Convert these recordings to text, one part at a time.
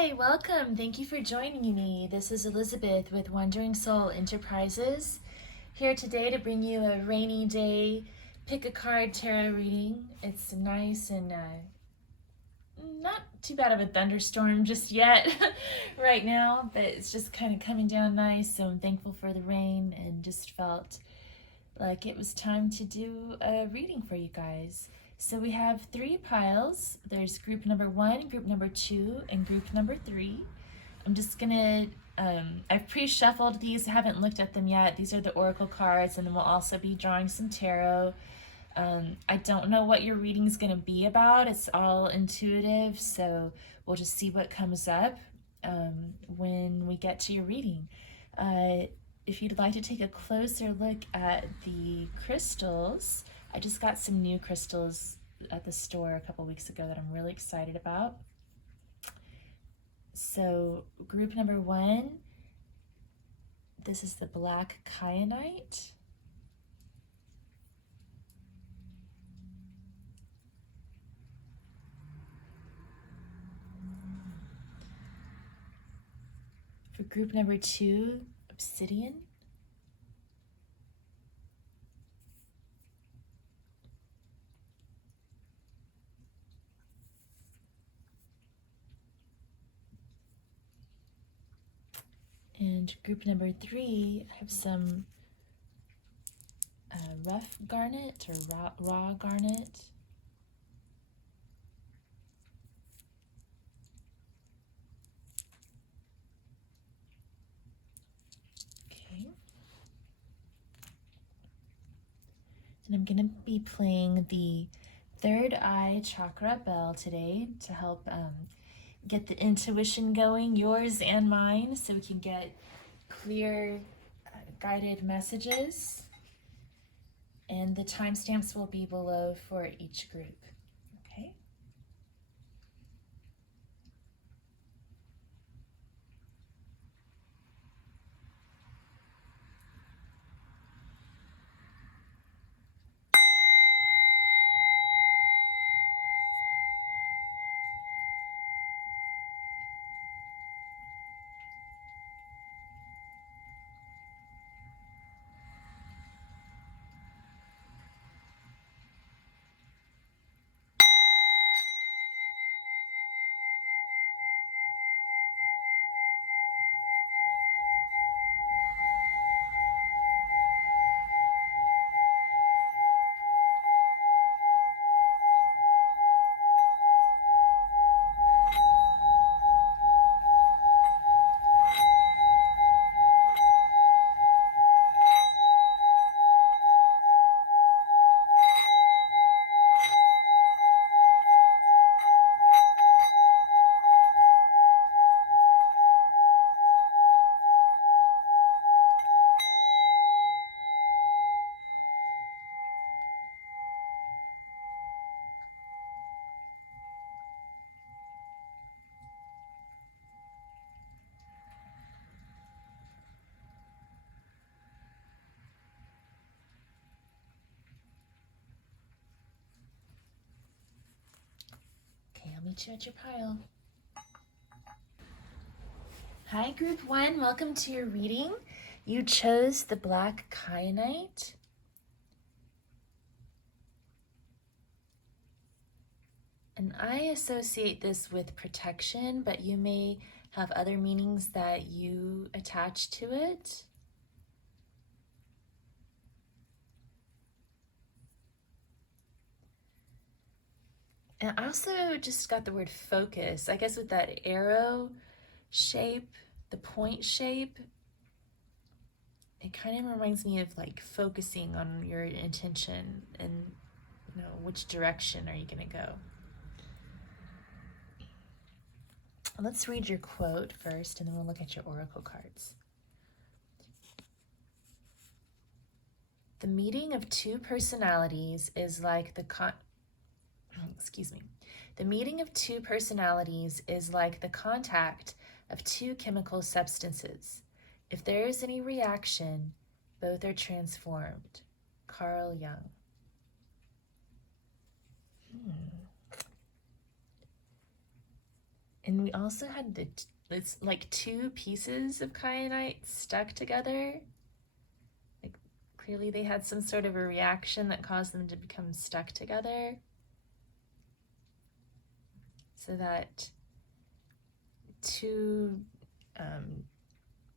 Hi, welcome. Thank you for joining me. This is Elizabeth with Wandering Soul Enterprises, here today to bring you a rainy day pick a card tarot reading. It's nice and not too bad of a thunderstorm just yet right now, but it's just kind of coming down nice, so I'm thankful for the rain and just felt like it was time to do a reading for you guys. So we have 3 piles. There's group number 1, group number 2, and group number 3. I'm just gonna, I've pre-shuffled these, I haven't looked at them yet. These are the oracle cards, and then we'll also be drawing some tarot. I don't know what your reading is gonna be about. It's all intuitive, so we'll just see what comes up when we get to your reading. If you'd like to take a closer look at the crystals, I just got some new crystals at the store a couple weeks ago that I'm really excited about. So group number 1, this is the black kyanite. For group number 2, obsidian. And group number 3, I have some rough garnet or raw garnet. Okay. And I'm going to be playing the third eye chakra bell today to help get the intuition going, yours and mine, so we can get clear guided messages. And the timestamps will be below for each group. Okay. Okay, I'll meet you at your pile. Hi, group 1, welcome to your reading. You chose the black kyanite. And I associate this with protection, but you may have other meanings that you attach to it. And I also just got the word focus. I guess with that arrow shape, the point shape, it kind of reminds me of like focusing on your intention and, you know, which direction are you going to go. Let's read your quote first, and then we'll look at your oracle cards. The meeting of 2 personalities is like the The meeting of 2 personalities is like the contact of 2 chemical substances. If there is any reaction, both are transformed. Carl Jung. And we also had it's like two pieces of kyanite stuck together. Like clearly they had some sort of a reaction that caused them to become stuck together. So that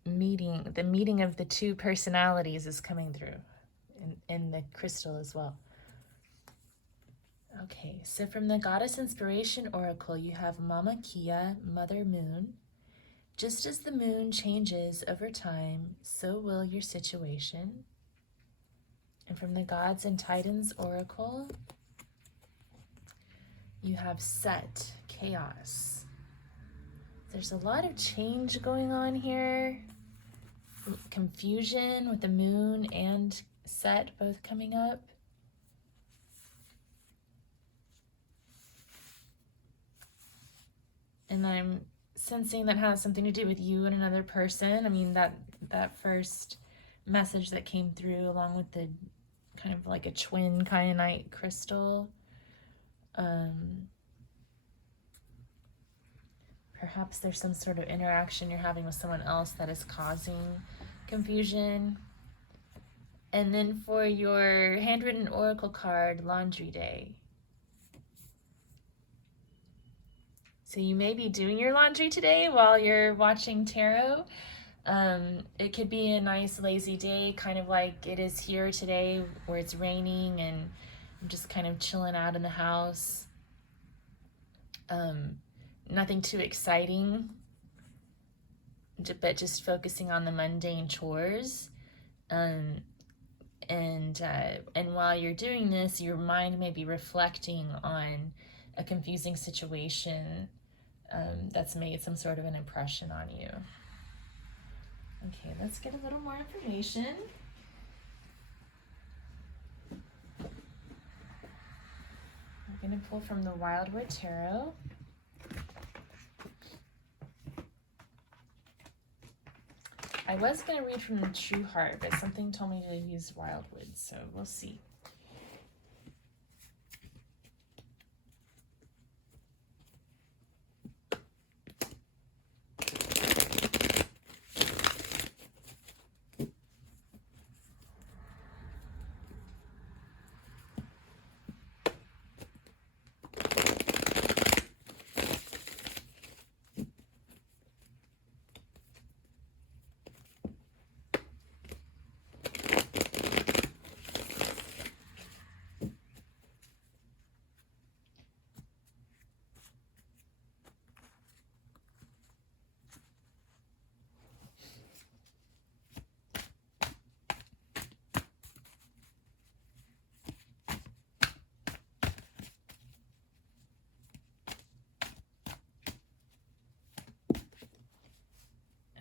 the meeting of the two personalities is coming through in the crystal as well. Okay, so from the Goddess Inspiration Oracle, you have Mama Kia, Mother Moon. Just as the moon changes over time, so will your situation. And from the Gods and Titans Oracle, you have Set, Chaos. There's a lot of change going on here. Confusion with the moon and Set both coming up. And I'm sensing that has something to do with you and another person. I mean, that first message that came through along with the kind of like a twin kyanite crystal. Perhaps there's some sort of interaction you're having with someone else that is causing confusion. And then for your handwritten oracle card, Laundry Day. So you may be doing your laundry today while you're watching tarot. It could be a nice lazy day, kind of like it is here today, where it's raining and I'm just kind of chilling out in the house. Nothing too exciting, but just focusing on the mundane chores. And while you're doing this, your mind may be reflecting on a confusing situation that's made some sort of an impression on you. Okay, let's get a little more information. We're going to pull from the Wildwood Tarot. I was going to read from the True Heart, but something told me to use Wildwood, so we'll see.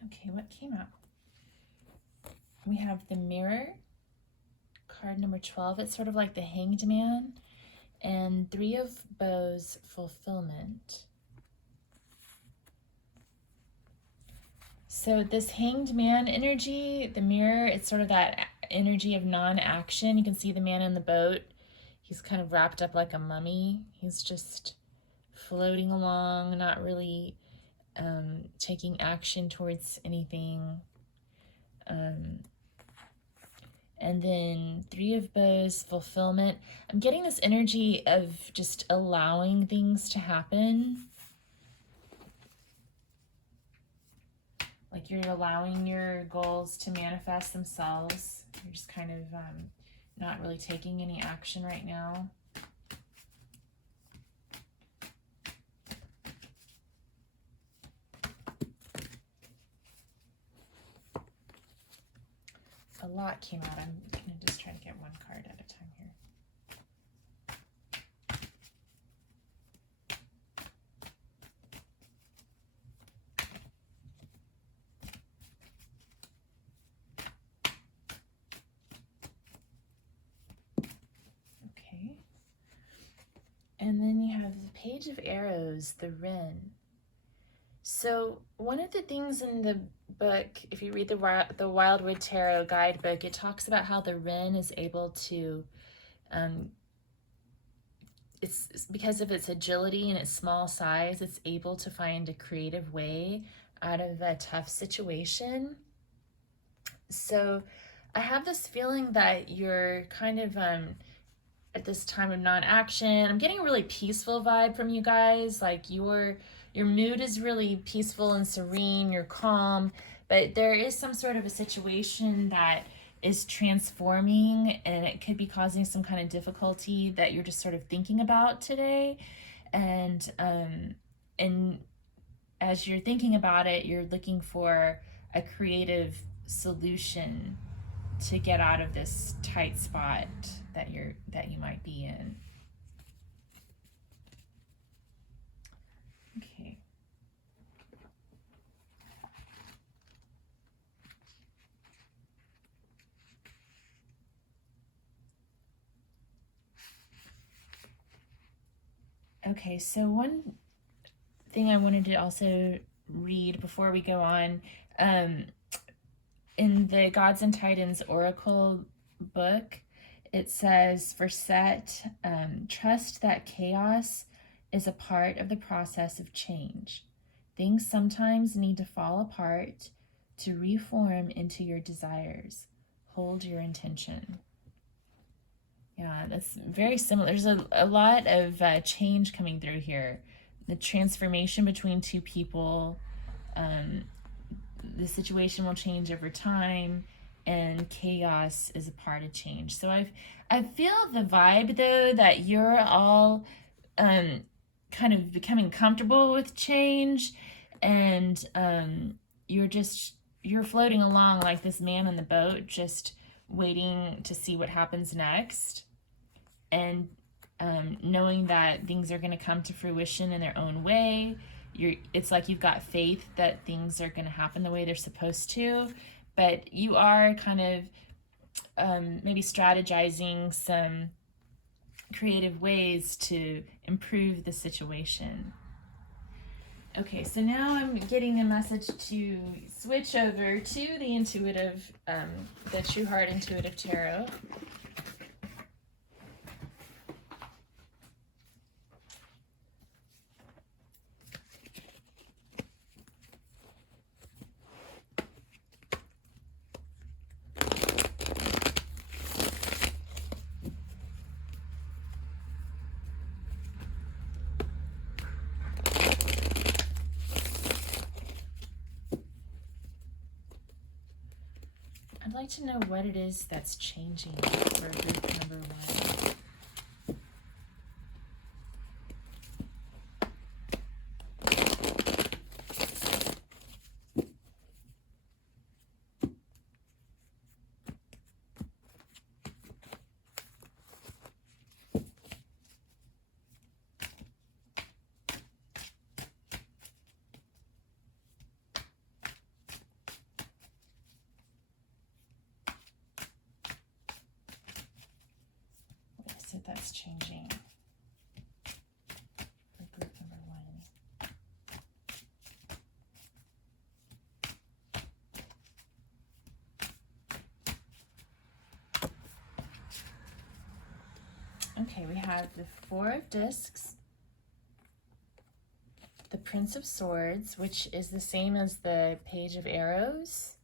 Okay, what came out? We have the Mirror, card number 12. It's sort of like the Hanged Man, and Three of Bows, Fulfillment. So this Hanged Man energy, the Mirror, it's sort of that energy of non-action. You can see the man in the boat. He's kind of wrapped up like a mummy. He's just floating along, not really taking action towards anything. And then Three of Bows, Fulfillment. I'm getting this energy of just allowing things to happen. Like you're allowing your goals to manifest themselves. You're just kind of not really taking any action right now. A lot came out. I'm going to just try to get one card at a time here. Okay. And then you have the Page of Arrows, the Wren. So one of the things in the book, if you read the Wildwood Tarot guidebook, it talks about how the wren is able to it's because of its agility and its small size, it's able to find a creative way out of a tough situation. So I have this feeling that you're kind of at this time of non-action. I'm getting a really peaceful vibe from you guys. Like your mood is really peaceful and serene, you're calm, but there is some sort of a situation that is transforming, and it could be causing some kind of difficulty that you're just sort of thinking about today. And as you're thinking about it, you're looking for a creative solution to get out of this tight spot that you might be in. Okay. Okay, so one thing I wanted to also read before we go on, in the Gods and Titans Oracle book, it says, for Set, trust that chaos is a part of the process of change. Things sometimes need to fall apart to reform into your desires. Hold your intention. Yeah, that's very similar. There's a lot of change coming through here. The transformation between two people, the situation will change over time, and chaos is a part of change. So I feel the vibe, though, that you're all kind of becoming comfortable with change, and you're floating along like this man on the boat, just waiting to see what happens next, and knowing that things are going to come to fruition in their own way. It's like you've got faith that things are going to happen the way they're supposed to, but you are kind of maybe strategizing some creative ways to improve the situation. Okay, so now I'm getting a message to switch over to the intuitive, the True Heart Intuitive Tarot. I'd like to know what it is that's changing for group number 1. That's changing for group number 1. Okay, we have the 4 of Discs, the Prince of Swords, which is the same as the Page of Arrows,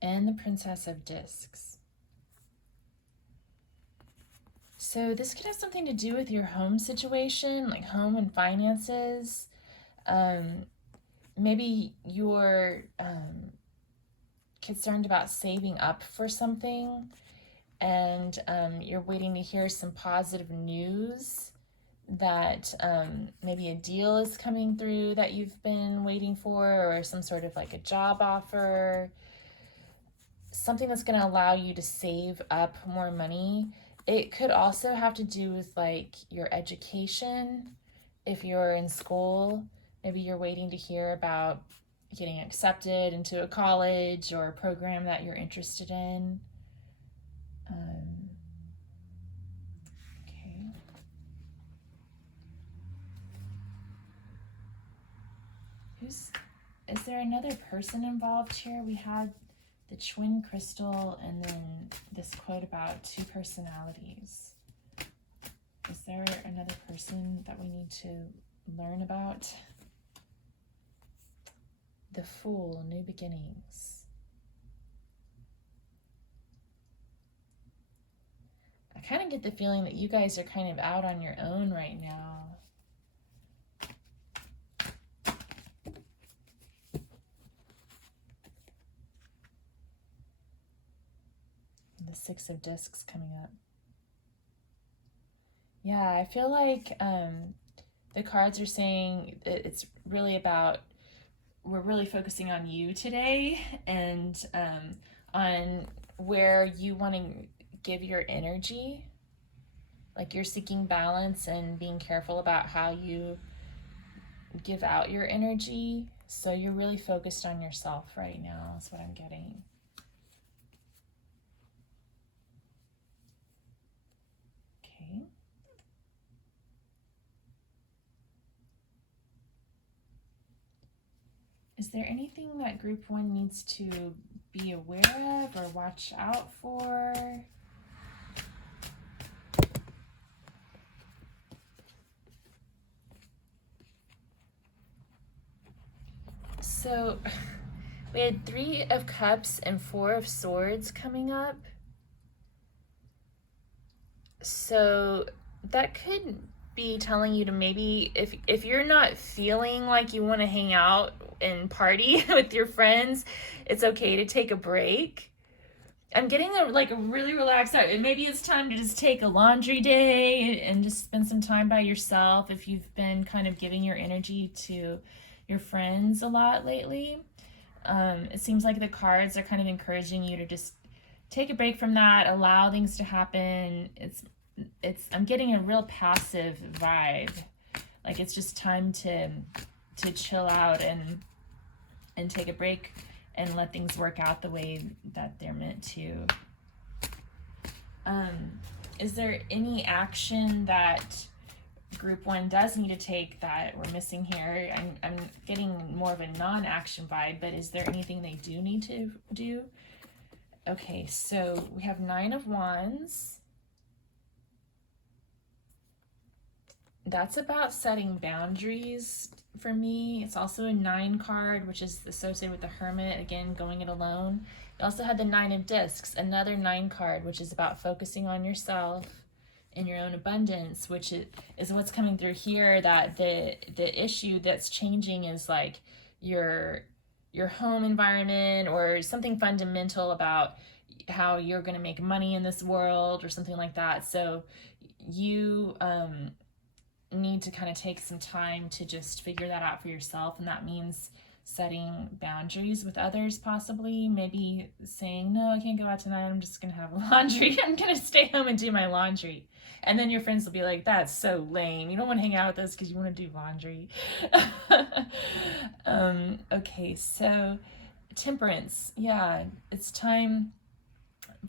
and the Princess of Discs. So this could have something to do with your home situation, like home and finances. Maybe you're concerned about saving up for something, and you're waiting to hear some positive news that maybe a deal is coming through that you've been waiting for, or some sort of like a job offer, something that's going to allow you to save up more money. It could also have to do with like your education. If you're in school, maybe you're waiting to hear about getting accepted into a college or a program that you're interested in. Okay. Is there another person involved here? We had the twin crystal, and then this quote about two personalities. Is there another person that we need to learn about? The Fool, new beginnings. I kind of get the feeling that you guys are kind of out on your own right now. The Six of Discs coming up. Yeah, I feel like the cards are saying it's really about, we're really focusing on you today, and on where you want to give your energy. Like you're seeking balance and being careful about how you give out your energy. So you're really focused on yourself right now, is what I'm getting. Okay. Is there anything that group one needs to be aware of or watch out for? So we had 3 of Cups and 4 of Swords coming up. So that could be telling you to maybe, if you're not feeling like you want to hang out and party with your friends, it's okay to take a break. I'm getting a really relaxed out, and maybe it's time to just take a laundry day and just spend some time by yourself if you've been kind of giving your energy to your friends a lot lately. It seems like the cards are kind of encouraging you to just take a break from that, allow things to happen. I'm getting a real passive vibe. Like it's just time to chill out and take a break and let things work out the way that they're meant to. Is there any action that group one does need to take that we're missing here? I'm getting more of a non-action vibe, but is there anything they do need to do? Okay, so we have 9 of Wands. That's about setting boundaries for me. It's also a 9 card, which is associated with the Hermit, again, going it alone. You also had the 9 of Discs, another 9 card, which is about focusing on yourself and your own abundance, which is what's coming through here, that the issue that's changing is like your home environment or something fundamental about how you're going to make money in this world or something like that. So you need to kind of take some time to just figure that out for yourself, and that means setting boundaries with others, possibly maybe saying, no, I can't go out tonight, I'm just gonna have laundry. I'm gonna stay home and do my laundry. And then your friends will be like, that's so lame, you don't want to hang out with us because you want to do laundry. Okay, so Temperance. Yeah, it's time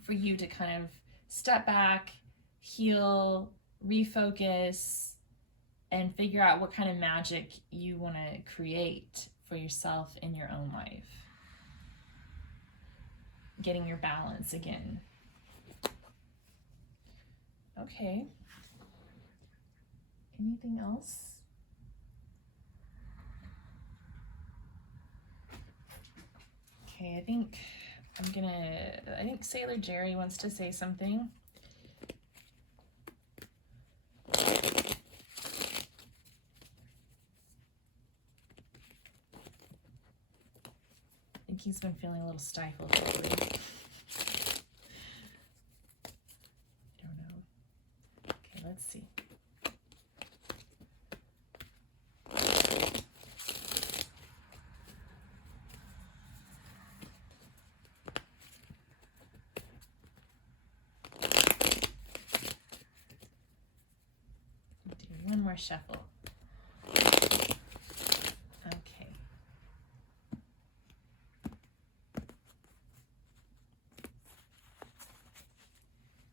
for you to kind of step back, heal, refocus, and figure out what kind of magic you want to create for yourself in your own life. Getting your balance again. Okay. Anything else? Okay, I think Sailor Jerry wants to say something. I think he's been feeling a little stifled lately. I don't know. Okay, let's see. Do one more shuffle.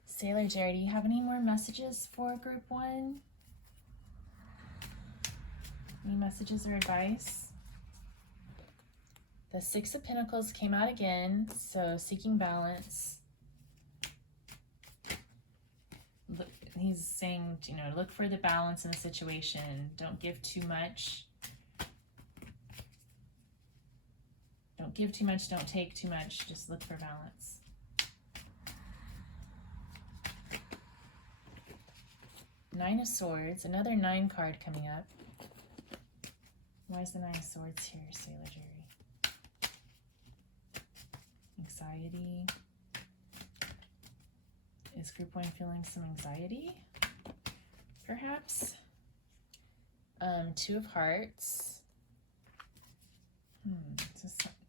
Sailor Jerry, do you have any more messages for group one? Any messages or advice? The Six of Pentacles came out again, so seeking balance. Look, he's saying, you know, look for the balance in the situation. Don't give too much. Don't give too much, don't take too much. Just look for balance. Nine of Swords, another 9 card coming up. Why is the 9 of Swords here, Sailor Jerry? Anxiety. Is group 1 feeling some anxiety? Perhaps. 2 of Hearts.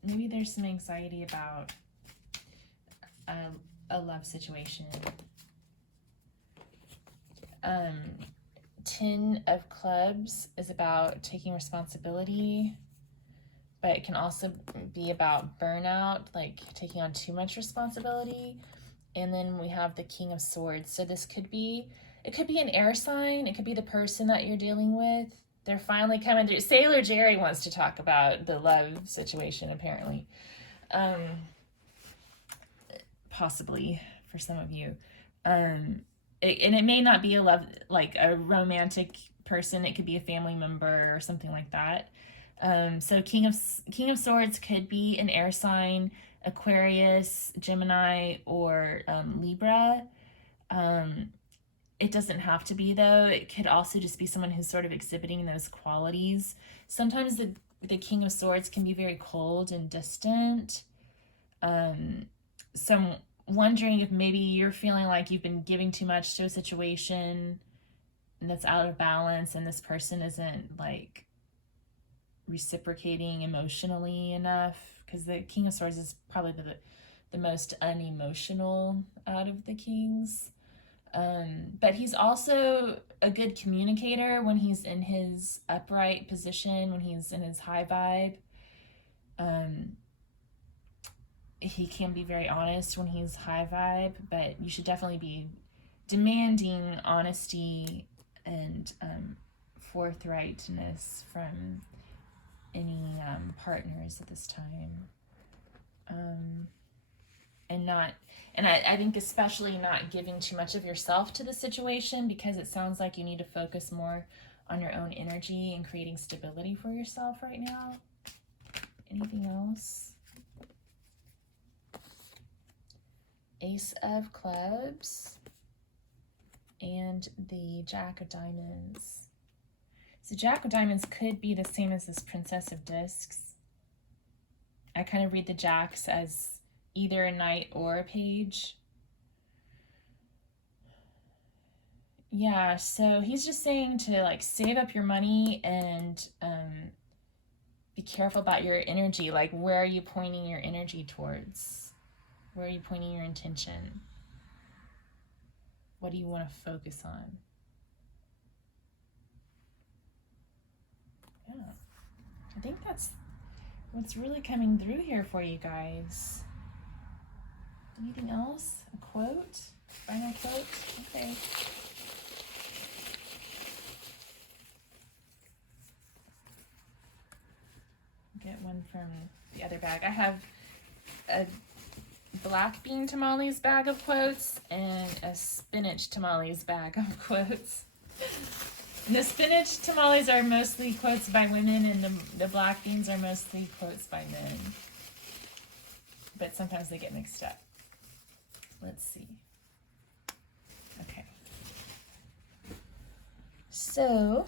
Maybe there's some anxiety about a love situation. 10 of Clubs is about taking responsibility, but it can also be about burnout, like taking on too much responsibility. And then we have the King of Swords. So this could be, it could be an air sign. It could be the person that you're dealing with. They're finally coming through. Sailor Jerry wants to talk about the love situation, apparently. Possibly for some of you. And it may not be a love, like a romantic person. It could be a family member or something like that. So King of Swords could be an air sign, Aquarius, Gemini, or Libra. It doesn't have to be, though. It could also just be someone who's sort of exhibiting those qualities. Sometimes the King of Swords can be very cold and distant. So I'm wondering if maybe you're feeling like you've been giving too much to a situation and that's out of balance, and this person isn't like reciprocating emotionally enough, because the King of Swords is probably the most unemotional out of the kings. But he's also a good communicator when he's in his upright position, when he's in his high vibe. He can be very honest when he's high vibe, but you should definitely be demanding honesty and forthrightness from any partners at this time. And I think especially not giving too much of yourself to the situation, because it sounds like you need to focus more on your own energy and creating stability for yourself right now. Anything else? Ace of Clubs and the Jack of Diamonds. So Jack of Diamonds could be the same as this Princess of Discs. I kind of read the Jacks as either a knight or a page. Yeah, so he's just saying to like save up your money and be careful about your energy. Like, where are you pointing your energy towards? Where are you pointing your intention? What do you want to focus on? Yeah, I think that's what's really coming through here for you guys. Anything else? A quote? Final quote? Okay. Get one from the other bag. I have a black bean tamales bag of quotes and a spinach tamales bag of quotes. And the spinach tamales are mostly quotes by women, and the black beans are mostly quotes by men. But sometimes they get mixed up. Let's see. Okay. So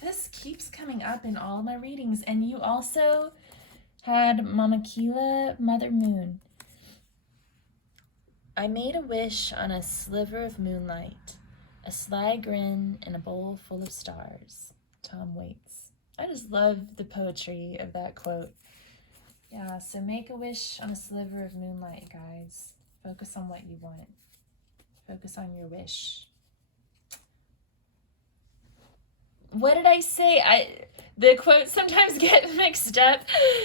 this keeps coming up in all of my readings, and you also had Mama Keela, Mother Moon. I made a wish on a sliver of moonlight, a sly grin in a bowl full of stars. Tom Waits. I just love the poetry of that quote. Yeah, so make a wish on a sliver of moonlight, guys. Focus on what you want. Focus on your wish. What did I say? The quotes sometimes get mixed up.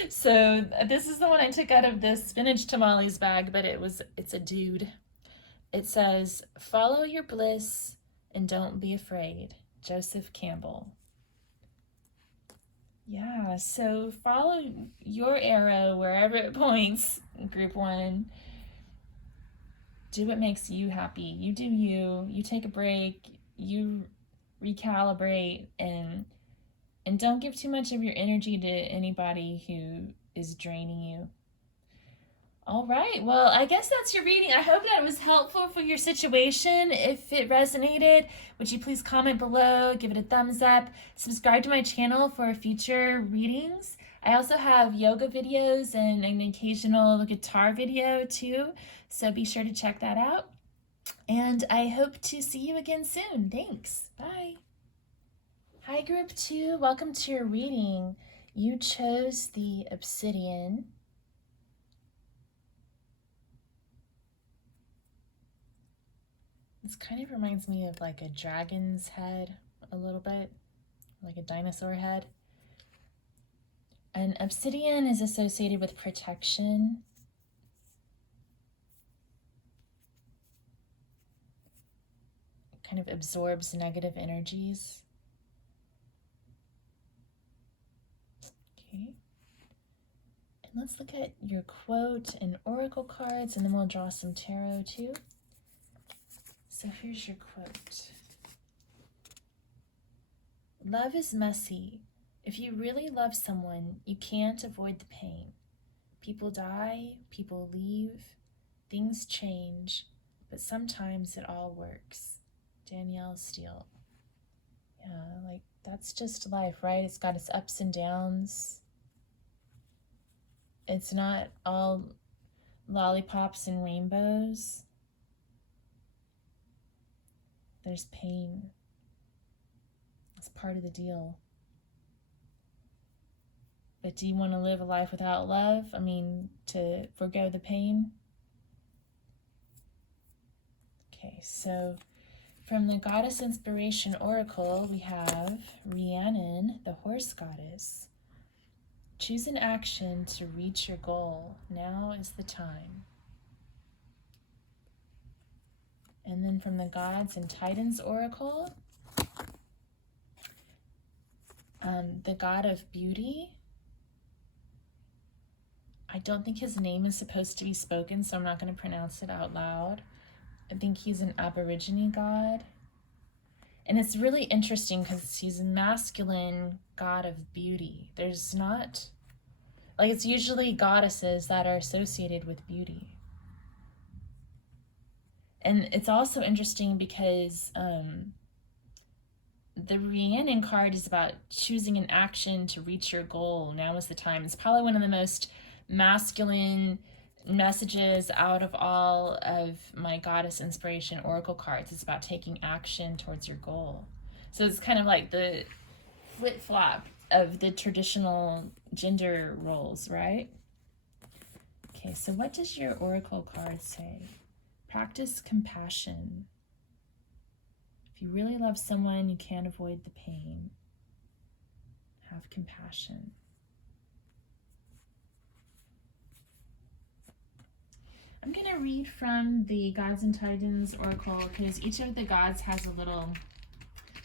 So this is the one I took out of the spinach tamales bag, but it's a dude. It says, "Follow your bliss and don't be afraid." Joseph Campbell. Yeah, so follow your arrow wherever it points, group one. Do what makes you happy. You do you. You take a break. You recalibrate and don't give too much of your energy to anybody who is draining you. All right. Well, I guess that's your reading. I hope that it was helpful for your situation. If it resonated, would you please comment below, give it a thumbs up, subscribe to my channel for future readings. I also have yoga videos and an occasional guitar video too, so be sure to check that out. And I hope to see you again soon. Thanks. Bye. Hi, group two. Welcome to your reading. You chose the Obsidian. This kind of reminds me of like a dragon's head a little bit, like a dinosaur head. And obsidian is associated with protection. It kind of absorbs negative energies. Okay. And let's look at your quote and oracle cards, and then we'll draw some tarot too. So here's your quote. Love is messy. If you really love someone, you can't avoid the pain. People die, people leave, things change, but sometimes it all works. Danielle Steele. Yeah, like that's just life, right? It's got its ups and downs. It's not all lollipops and rainbows. There's pain. It's part of the deal. But do you want to live a life without love? I mean, to forgo the pain? Okay, so from the Goddess Inspiration Oracle, we have Rhiannon, the horse goddess. Choose an action to reach your goal. Now is the time. And then from the Gods and Titans Oracle, the God of Beauty. I don't think his name is supposed to be spoken, so I'm not going to pronounce it out loud. I think he's an Aborigine god. And it's really interesting because he's a masculine god of beauty. There's not, like, it's usually goddesses that are associated with beauty. And it's also interesting because the Rhiannon card is about choosing an action to reach your goal. Now is the time. It's probably one of the most masculine messages out of all of my Goddess Inspiration Oracle cards. It's about taking action towards your goal. So it's kind of like the flip-flop of the traditional gender roles, right? Okay, so what does your Oracle card say? Practice compassion. If you really love someone, you can't avoid the pain. Have compassion. I'm going to read from the Gods and Titans Oracle because each of the gods has a little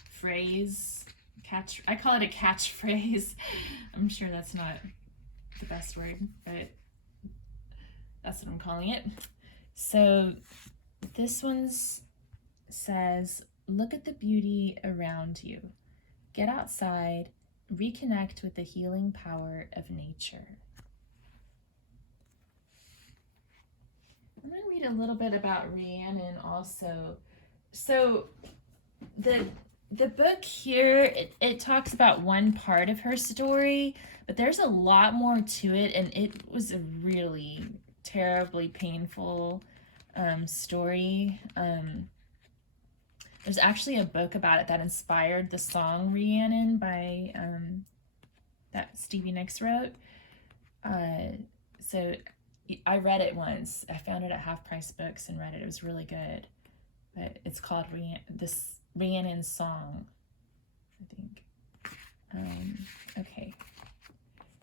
phrase, I call it a catchphrase. I'm sure that's not the best word, but that's what I'm calling it. So this one says, look at the beauty around you. Get outside, reconnect with the healing power of nature. I'm going to read a little bit about Rhiannon also. So the book here, it talks about one part of her story, but there's a lot more to it, and it was a really terribly painful story. There's actually a book about it that inspired the song Rhiannon by that Stevie Nicks wrote. So I read it once. I found it at Half Price Books and read it. It was really good. But it's called Rhiannon's Song, I think. Okay.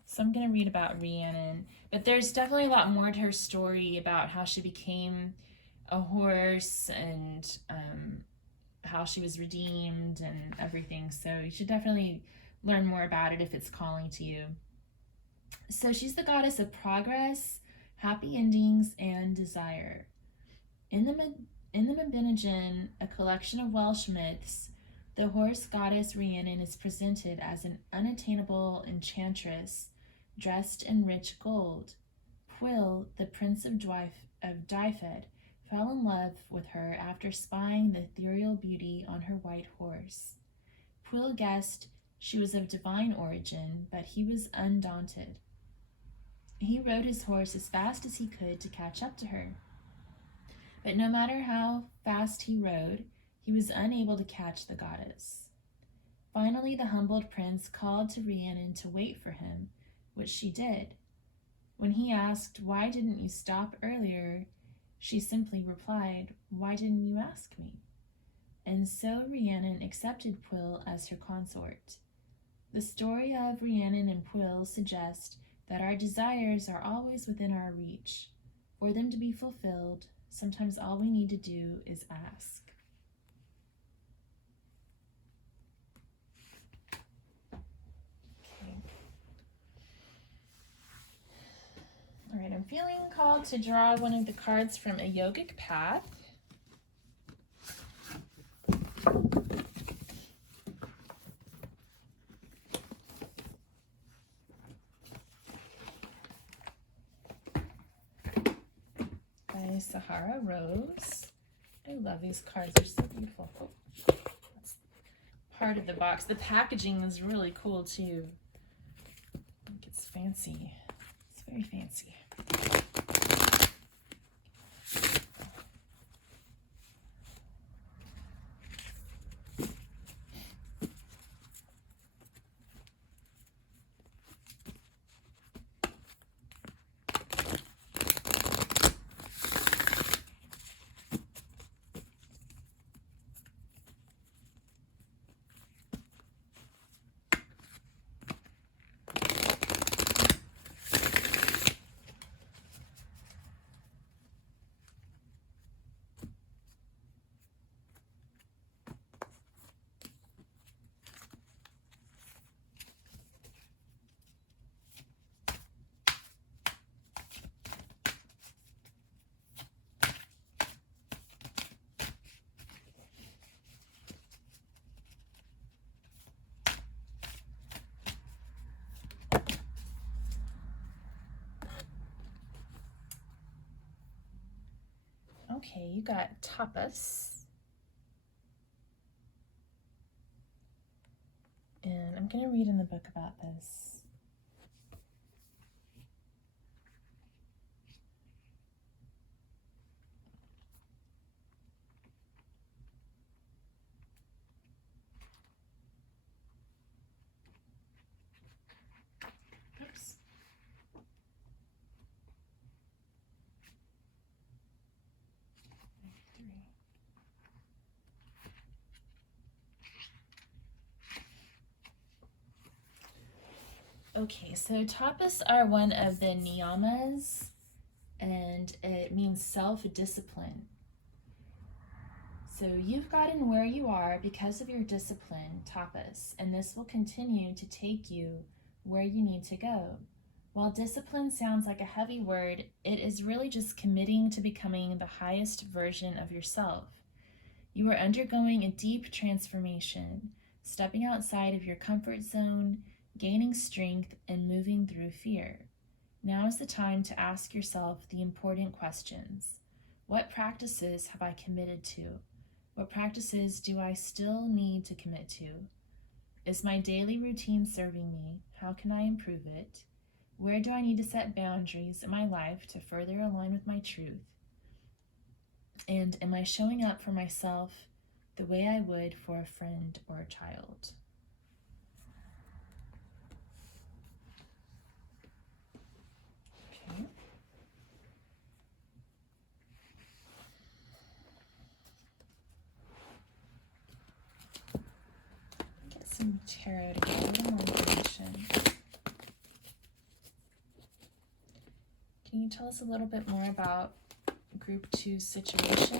So I'm going to read about Rhiannon. But there's definitely a lot more to her story about how she became a horse and how she was redeemed and everything. So you should definitely learn more about it if it's calling to you. So she's the goddess of progress, happy endings, and desire. In the Mabinogion, a collection of Welsh myths, the horse goddess Rhiannon is presented as an unattainable enchantress dressed in rich gold. Pwyll, the prince of Dyfed, fell in love with her after spying the ethereal beauty on her white horse. Pwyll guessed she was of divine origin, but he was undaunted. He rode his horse as fast as he could to catch up to her. But no matter how fast he rode, he was unable to catch the goddess. Finally, the humbled prince called to Rhiannon to wait for him, which she did. When he asked, "Why didn't you stop earlier?" she simply replied, "Why didn't you ask me?" And so Rhiannon accepted Pwyll as her consort. The story of Rhiannon and Pwyll suggests that our desires are always within our reach. For them to be fulfilled, sometimes all we need to do is ask. Okay. All right, I'm feeling called to draw one of the cards from a yogic path. By Sahara Rose. I love these cards, they're so beautiful. Oh, that's part of the box. The packaging is really cool too. I think it's fancy. It's very fancy. Okay, you got tapas. And I'm going to read in the book about this. Oops. Okay, so tapas are one of the niyamas, and it means self-discipline. So you've gotten where you are because of your discipline, tapas, and this will continue to take you where you need to go. While discipline sounds like a heavy word, it is really just committing to becoming the highest version of yourself. You are undergoing a deep transformation, stepping outside of your comfort zone, gaining strength, and moving through fear. Now is the time to ask yourself the important questions. What practices have I committed to? What practices do I still need to commit to? Is my daily routine serving me? How can I improve it? Where do I need to set boundaries in my life to further align with my truth? And am I showing up for myself the way I would for a friend or a child? Okay. Get some tarot to get a little more information. Can you tell us a little bit more about Group 2 situation?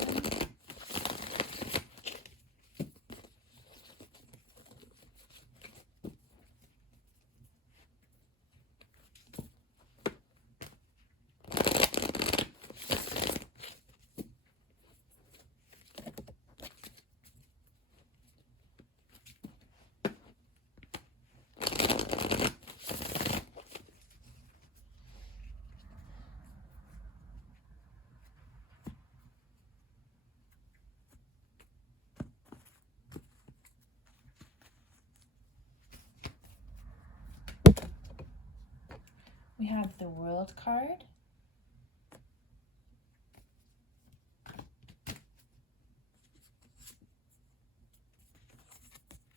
We have the World card.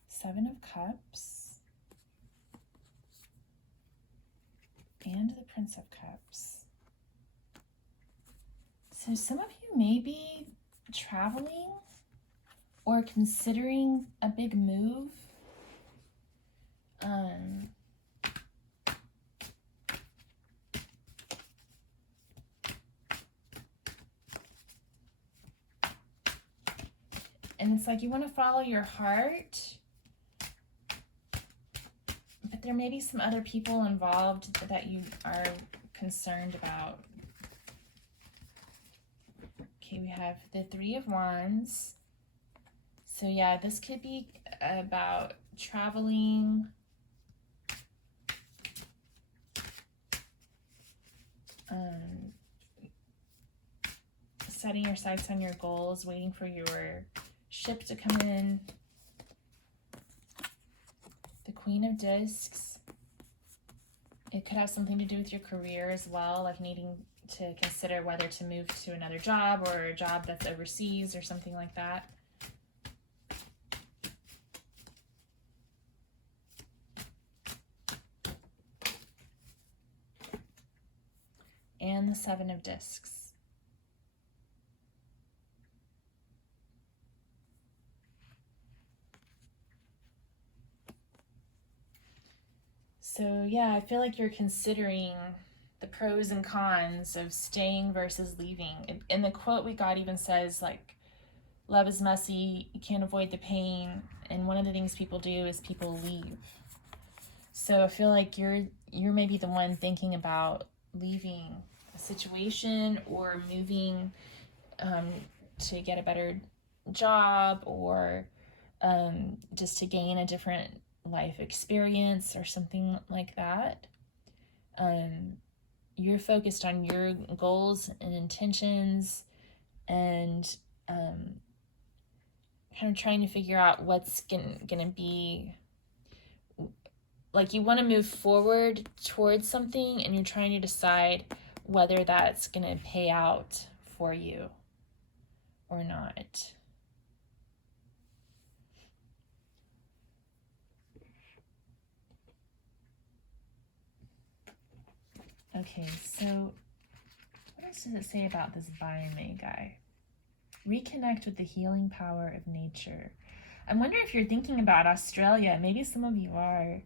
Seven of Cups. And the Prince of Cups. So some of you may be traveling or considering a big move. And it's like you want to follow your heart, but there may be some other people involved that you are concerned about. Okay, we have the Three of Wands. So yeah, this could be about traveling, setting your sights on your goals, waiting for your ship to come in. The Queen of Discs. It could have something to do with your career as well, like needing to consider whether to move to another job or a job that's overseas or something like that. And the Seven of Discs. So yeah, I feel like you're considering the pros and cons of staying versus leaving. And the quote we got even says, like, love is messy, you can't avoid the pain, and one of the things people do is people leave. So I feel like you're maybe the one thinking about leaving a situation or moving to get a better job, or just to gain a different life experience or something like that. You're focused on your goals and intentions, and kind of trying to figure out what's gonna be, like, you want to move forward towards something and you're trying to decide whether that's gonna pay out for you or not. Okay, so what else does it say about this May guy? Reconnect with the healing power of nature. I wonder if you're thinking about Australia. Maybe some of you are.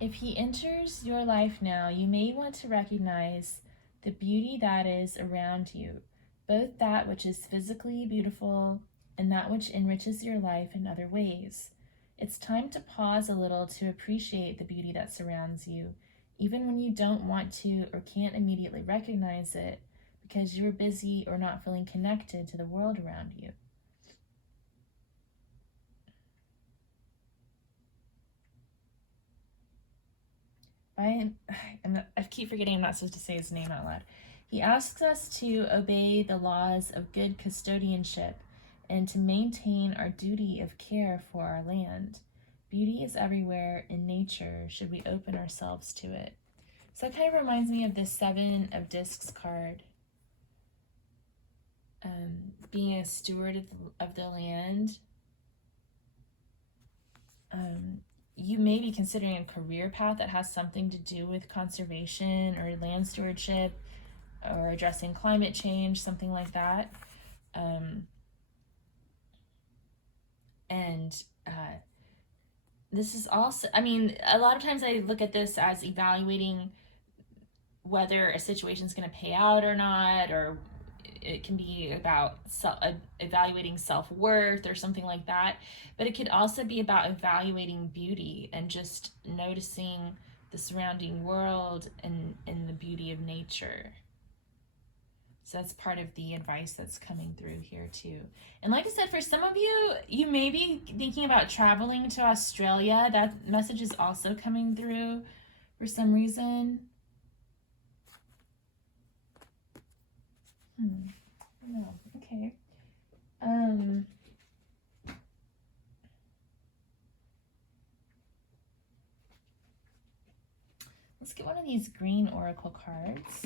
If he enters your life now, you may want to recognize the beauty that is around you, both that which is physically beautiful and that which enriches your life in other ways. It's time to pause a little to appreciate the beauty that surrounds you, even when you don't want to or can't immediately recognize it because you're busy or not feeling connected to the world around you. I keep forgetting I'm not supposed to say his name out loud. He asks us to obey the laws of good custodianship and to maintain our duty of care for our land. Beauty is everywhere in nature, should we open ourselves to it. So it kind of reminds me of the Seven of Discs card. Being a steward of the land. You may be considering a career path that has something to do with conservation or land stewardship or addressing climate change, something like that. This is also, I mean, a lot of times I look at this as evaluating whether a situation is going to pay out or not, or it can be about evaluating self-worth or something like that, but it could also be about evaluating beauty and just noticing the surrounding world and the beauty of nature. So that's part of the advice that's coming through here too. And like I said, for some of you, you may be thinking about traveling to Australia. That message is also coming through for some reason. No, okay. Let's get one of these green oracle cards.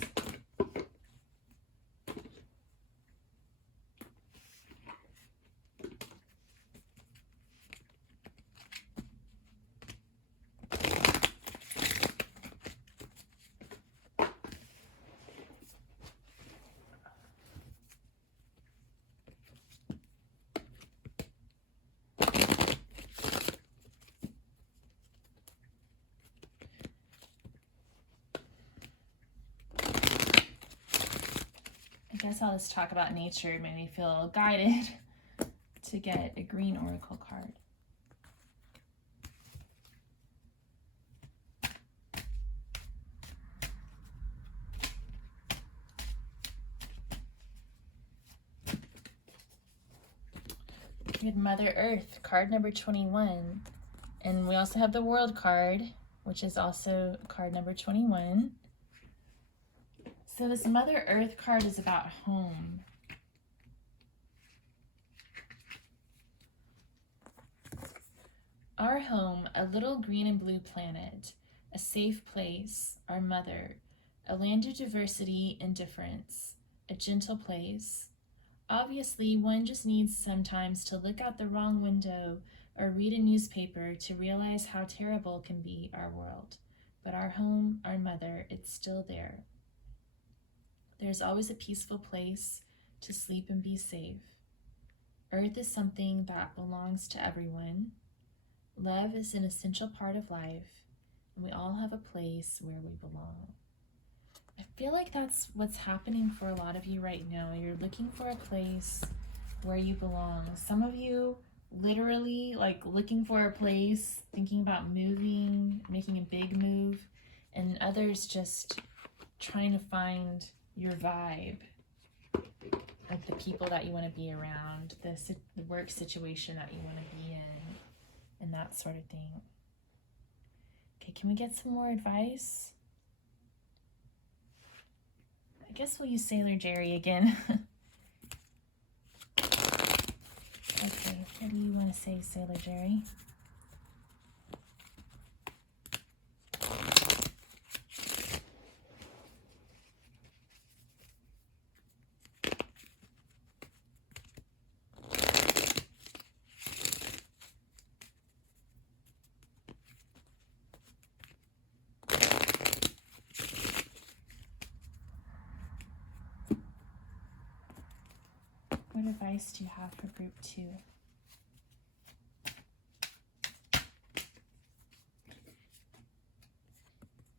I guess all this talk about nature made me feel guided to get a green oracle card. We had Mother Earth, card number 21. And we also have the World card, which is also card number 21. So this Mother Earth card is about home. Our home, a little green and blue planet, a safe place, our mother, a land of diversity and difference, a gentle place. Obviously, one just needs sometimes to look out the wrong window or read a newspaper to realize how terrible can be our world. But our home, our mother, it's still there. There's always a peaceful place to sleep and be safe. Earth is something that belongs to everyone. Love is an essential part of life, and we all have a place where we belong. I feel like that's what's happening for a lot of you right now. You're looking for a place where you belong. Some of you literally like looking for a place, thinking about moving, making a big move, and others just trying to find your vibe, like the people that you want to be around, the work situation that you want to be in, and that sort of thing. Okay, can we get some more advice? I guess we'll use Sailor Jerry again. Okay, what do you want to say, Sailor Jerry? What advice do you have for group 2?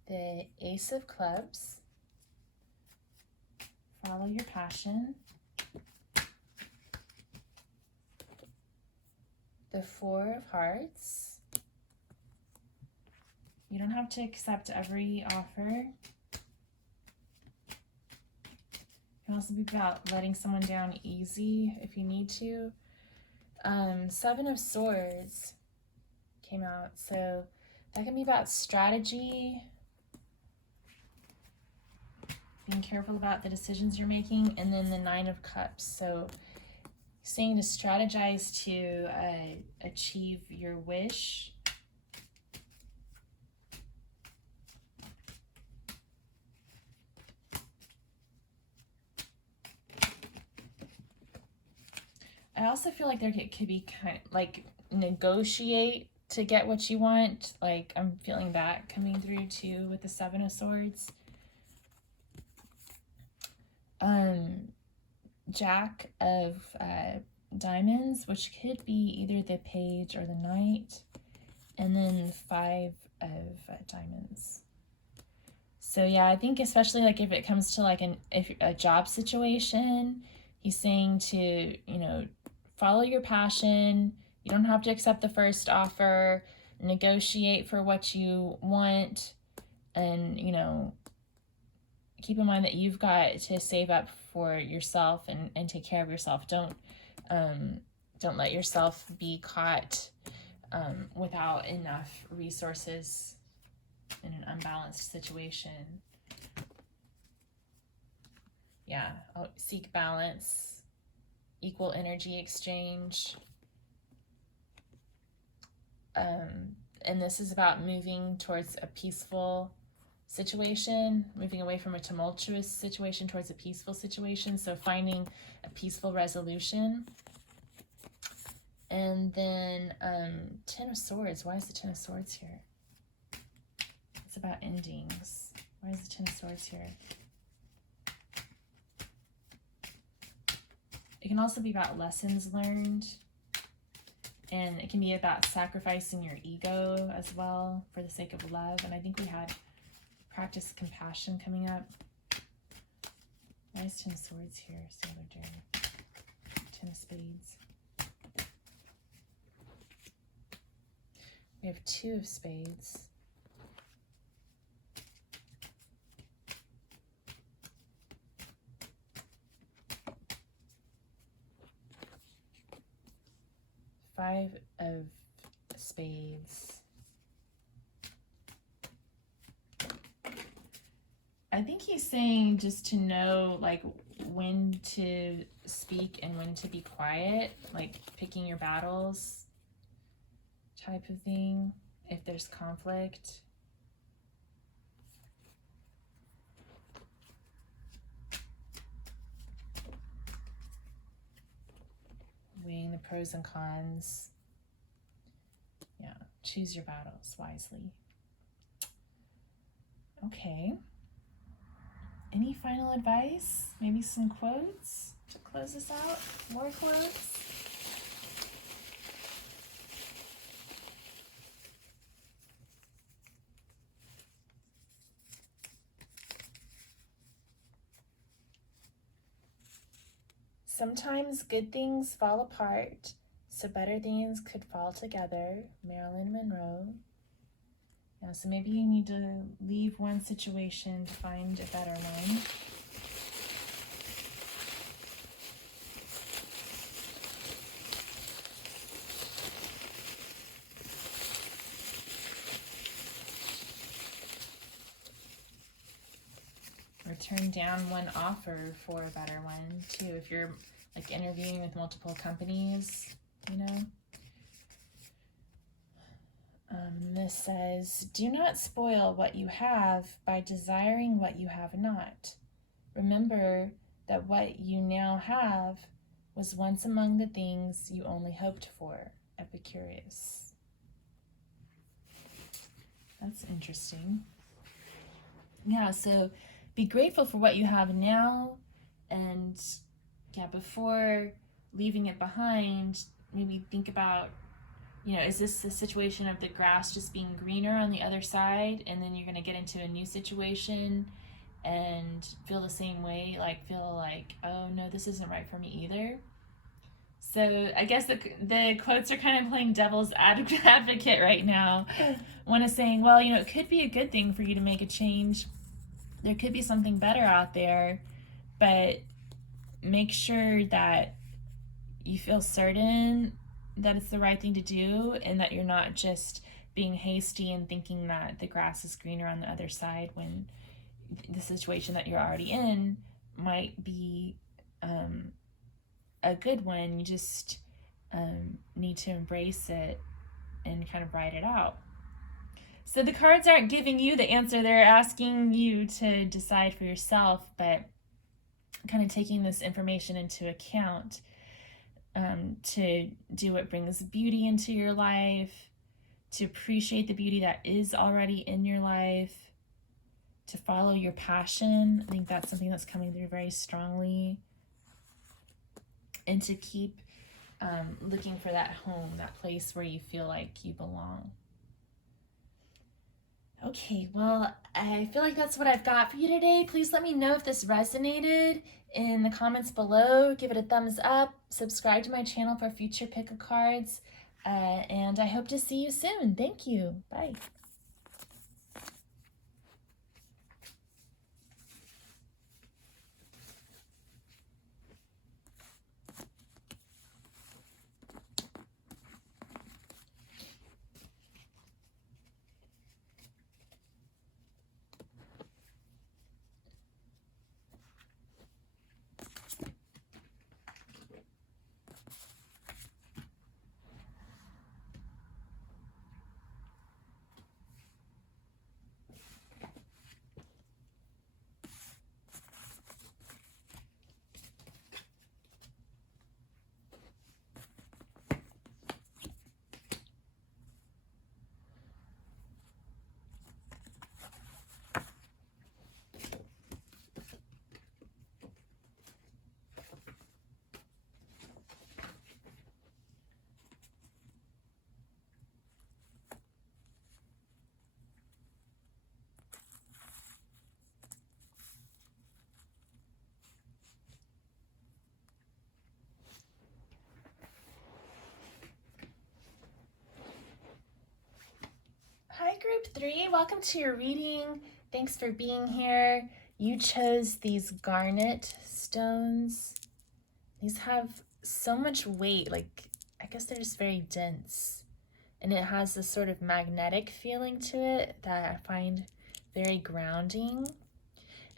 The Ace of Clubs. Follow your passion. The Four of Hearts. You don't have to accept every offer. It can also be about letting someone down easy if you need to. Seven of Swords came out, so that can be about strategy, being careful about the decisions you're making, and then the Nine of Cups. So saying to strategize to achieve your wish. I also feel like there could be kind of like negotiate to get what you want. Like I'm feeling that coming through too with the Seven of Swords. Jack of Diamonds, which could be either the Page or the Knight, and then Five of Diamonds. So yeah, I think especially like if it comes to like a job situation, he's saying to, you know, follow your passion. You don't have to accept the first offer. Negotiate for what you want, and, you know, keep in mind that you've got to save up for yourself and take care of yourself. Don't let yourself be caught without enough resources in an unbalanced situation. Yeah, seek balance, equal energy exchange. And this is about moving towards a peaceful situation, moving away from a tumultuous situation towards a peaceful situation. So finding a peaceful resolution. And then Ten of Swords. Why is the Ten of Swords here? It's about endings. Why is the Ten of Swords here? It can also be about lessons learned. And it can be about sacrificing your ego as well for the sake of love. And I think we had practice compassion coming up. Why is Ten of Swords here? Sailor Jerry. Ten of Spades. We have Two of Spades. Five of Spades. I think he's saying just to know like when to speak and when to be quiet, like picking your battles type of thing if there's conflict. Weighing the pros and cons. Yeah, choose your battles wisely. Okay. Any final advice? Maybe some quotes to close us out? More quotes? Sometimes good things fall apart, so better things could fall together. Marilyn Monroe. Yeah, so maybe you need to leave one situation to find a better one. Or turn down one offer for a better one too, if you're like interviewing with multiple companies, you know. This says, do not spoil what you have by desiring what you have not. Remember that what you now have was once among the things you only hoped for. Epicurus. That's interesting. Yeah, so be grateful for what you have now, and yeah, before leaving it behind, maybe think about, you know, is this the situation of the grass just being greener on the other side, and then you're going to get into a new situation and feel the same way, like feel like, oh no, this isn't right for me either. So I guess the quotes are kind of playing devil's advocate right now. One is saying, well, you know, it could be a good thing for you to make a change. There could be something better out there, but make sure that you feel certain that it's the right thing to do, and that you're not just being hasty and thinking that the grass is greener on the other side when the situation that you're already in might be a good one. You just need to embrace it and kind of ride it out. So the cards aren't giving you the answer, they're asking you to decide for yourself, but kind of taking this information into account to do what brings beauty into your life, to appreciate the beauty that is already in your life, to follow your passion. I think that's something that's coming through very strongly, and to keep looking for that home, that place where you feel like you belong. Okay, well, I feel like that's what I've got for you today. Please let me know if this resonated in the comments below. Give it a thumbs up. Subscribe to my channel for future pick-a-cards. And I hope to see you soon. Thank you. Bye. Group 3, welcome to your reading. Thanks for being here. You chose these garnet stones. These have so much weight, like I guess they're just very dense. And it has this sort of magnetic feeling to it that I find very grounding.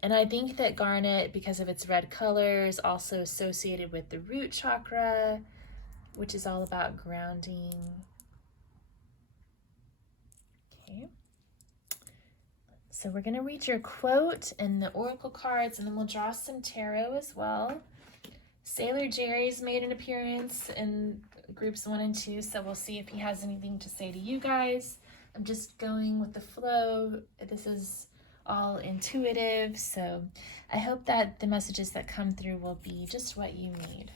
And I think that garnet, because of its red color, is also associated with the root chakra, which is all about grounding. Okay. So we're going to read your quote and the oracle cards, and then we'll draw some tarot as well. Sailor Jerry's made an appearance in groups 1 and 2, so we'll see if he has anything to say to you guys. I'm just going with the flow. This is all intuitive, so I hope that the messages that come through will be just what you need.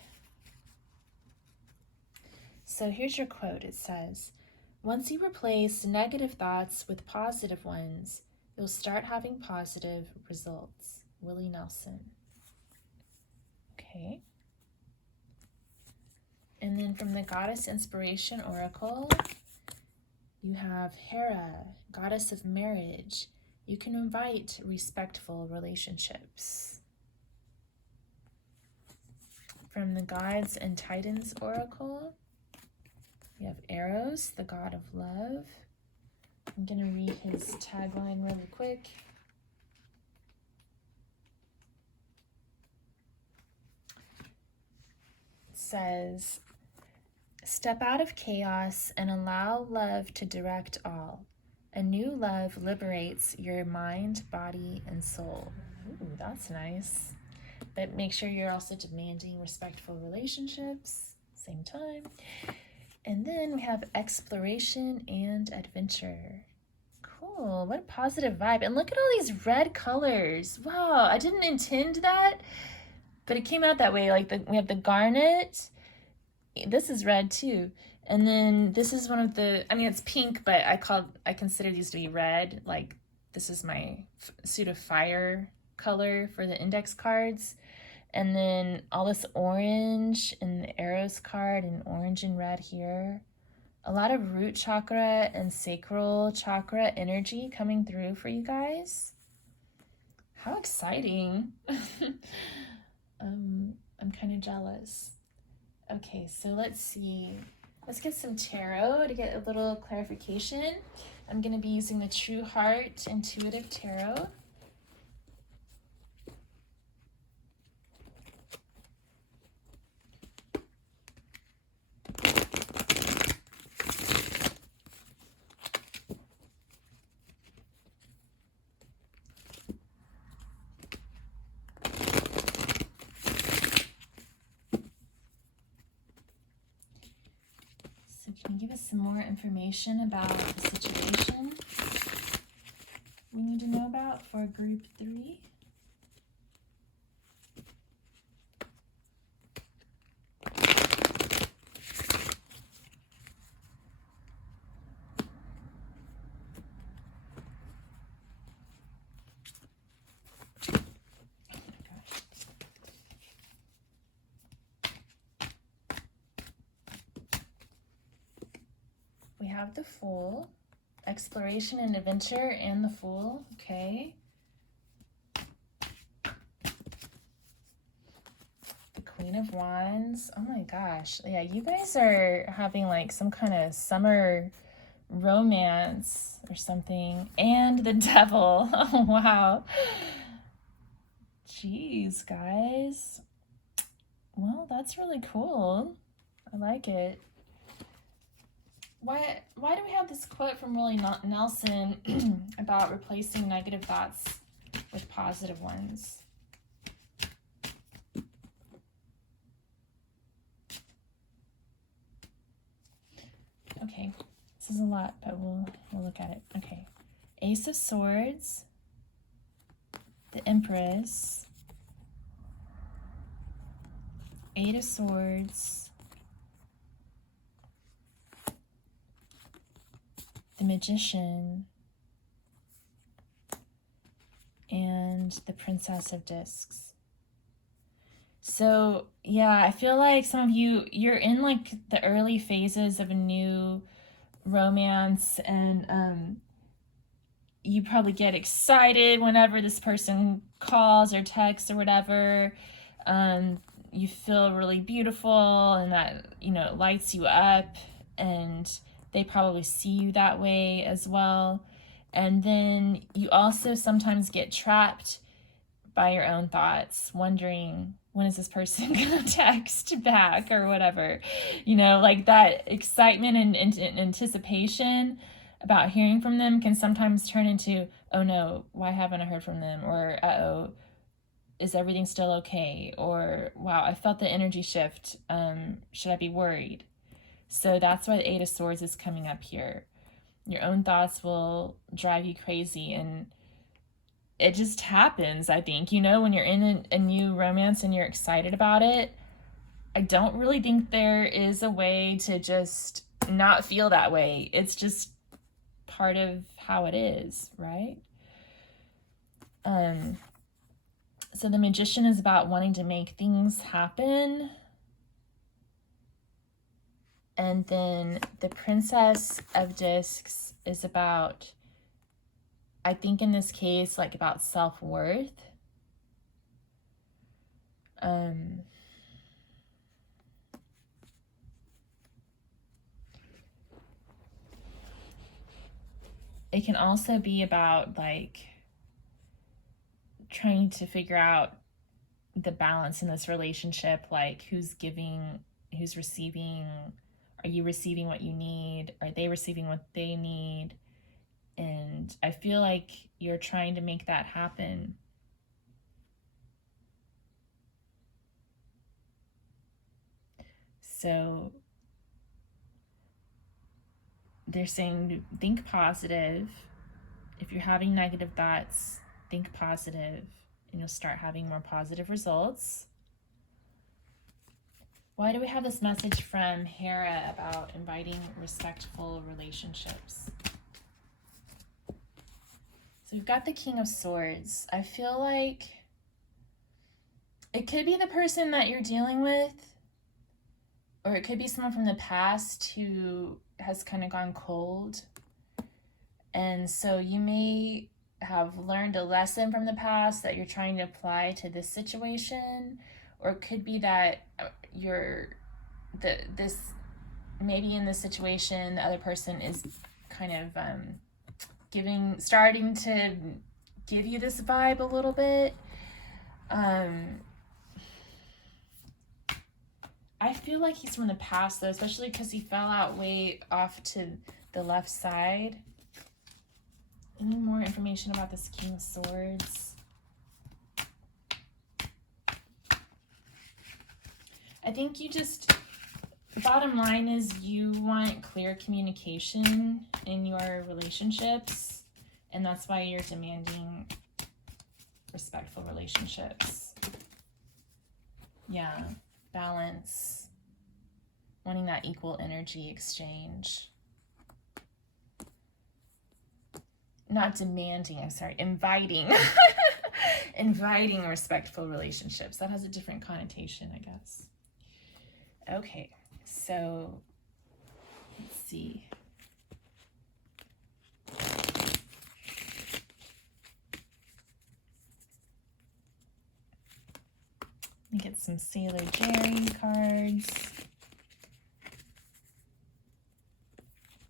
So here's your quote. It says, "Once you replace negative thoughts with positive ones, you'll start having positive results." Willie Nelson. Okay. And then from the Goddess Inspiration Oracle, you have Hera, Goddess of Marriage. You can invite respectful relationships. From the Gods and Titans Oracle, we have Eros, the God of Love. I'm going to read his tagline really quick. It says, "Step out of chaos and allow love to direct all. A new love liberates your mind, body, and soul." Ooh, that's nice. But make sure you're also demanding respectful relationships, same time. And then we have exploration and adventure. Cool, what a positive vibe. And look at all these red colors. Wow, I didn't intend that, but it came out that way. Like we have the garnet. This is red too. And then this is one of the, I mean, it's pink, but I consider these to be red. Like this is my suit of fire color for the index cards. And then all this orange in the Eros card and orange and red here. A lot of root chakra and sacral chakra energy coming through for you guys. How exciting. I'm kind of jealous. Okay, so let's see. Let's get some tarot to get a little clarification. I'm going to be using the True Heart Intuitive Tarot. Can you give us some more information about the situation we need to know about for group 3? We have the Fool, exploration and adventure, and the Fool. Okay. The Queen of Wands. Oh my gosh. Yeah, you guys are having like some kind of summer romance or something. And the Devil. Oh, wow. Jeez, guys. Well, that's really cool. I like it. Why do we have this quote from Willie Nelson about replacing negative thoughts with positive ones? Okay, this is a lot, but we'll look at it. Okay, Ace of Swords, the Empress, Eight of Swords, the Magician, and the Princess of Discs. So yeah, I feel like some of you're in like the early phases of a new romance, and you probably get excited whenever this person calls or texts or whatever. You feel really beautiful, and that, you know, it lights you up, and they probably see you that way as well. And then you also sometimes get trapped by your own thoughts, wondering, when is this person gonna text back or whatever? You know, like that excitement and anticipation about hearing from them can sometimes turn into, oh no, why haven't I heard from them? Or, uh-oh, is everything still okay? Or, wow, I felt the energy shift. Should I be worried? So that's why the Eight of Swords is coming up here. Your own thoughts will drive you crazy, and it just happens, I think. You know, when you're in a new romance and you're excited about it, I don't really think there is a way to just not feel that way. It's just part of how it is, right? So the Magician is about wanting to make things happen. And then the Princess of Discs is about, I think in this case, like about self-worth. It can also be about like trying to figure out the balance in this relationship, like who's giving, who's receiving. Are you receiving what you need? Are they receiving what they need? And I feel like you're trying to make that happen. So they're saying, think positive. If you're having negative thoughts, think positive, and you'll start having more positive results. Why do we have this message from Hera about inviting respectful relationships? So we've got the King of Swords. I feel like it could be the person that you're dealing with, or it could be someone from the past who has kind of gone cold. And so you may have learned a lesson from the past that you're trying to apply to this situation, or it could be that maybe in this situation the other person is kind of starting to give you this vibe a little bit. I feel like he's from the past though, especially because he fell out way off to the left side. Any more information about this King of Swords? I think the bottom line is you want clear communication in your relationships, and that's why you're demanding respectful relationships. Yeah, balance, wanting that equal energy exchange. Not demanding, I'm sorry, inviting. Inviting respectful relationships. That has a different connotation, I guess. Okay, so let's see. Let me get some Sailor Jerry cards.